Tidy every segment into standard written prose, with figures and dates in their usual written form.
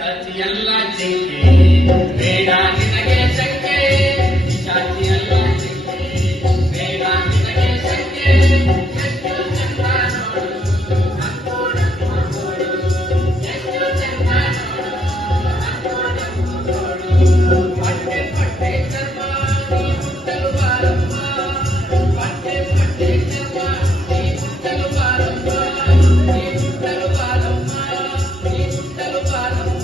ಪಿಶಾಚಿಯಲ್ಲ ಜಿಂಕೆ ಬೇಡ ನಿನಗೆ ಶಂಕೆ ಪಿಶಾಚಿಯಲ್ಲ ಜಿಂಕೆ ಬೇಡ ನಿನಗೆ ಶಂಕೆ ಎಷ್ಟು ಚಂದ ನೋಡು ನಕ್ಕು ನಕ್ಕು ನೋಡು ಎಷ್ಟು ಚಂದ ನೋಡು ನಕ್ಕು ನಕ್ಕು ನೋಡು ಪಟ್ಟೆ ಪಟ್ಟೆ ಚರ್ಮ ನೀ ಮುಟ್ಟಲು ಬಾರಮ್ಮ ಪಟ್ಟೆ ಪಟ್ಟೆ ಚರ್ಮ ನೀ ಮುಟ್ಟಲು ಬಾರಮ್ಮ ನೀ ಮುಟ್ಟಲು ಬಾರಮ್ಮ ನೀ ಮುಟ್ಟಲು ಬಾರಮ್ಮ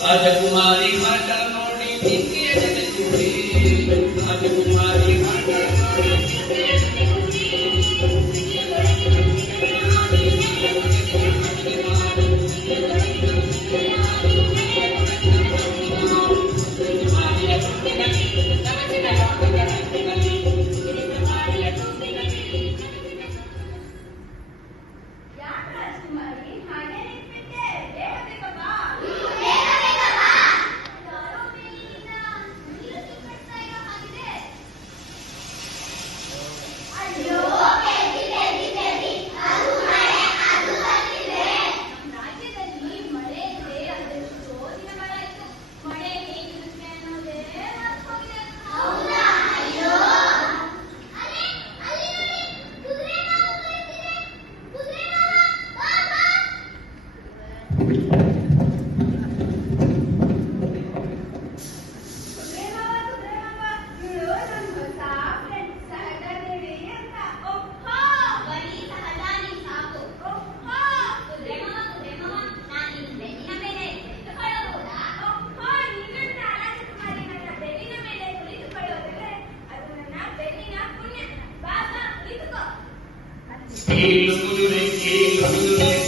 ರಾಜಕುಮಾರಿ ಆಟ ನೋಡಿ ಜಿಂಕೆಯ ಜೊತೆ ಕೂಡಿ ರಾಜಕುಮಾರಿ ಆಟ ನೋಡಿ ಜಿಂಕೆಯ ಜೊತೆ ಕೂಡಿ Kilo,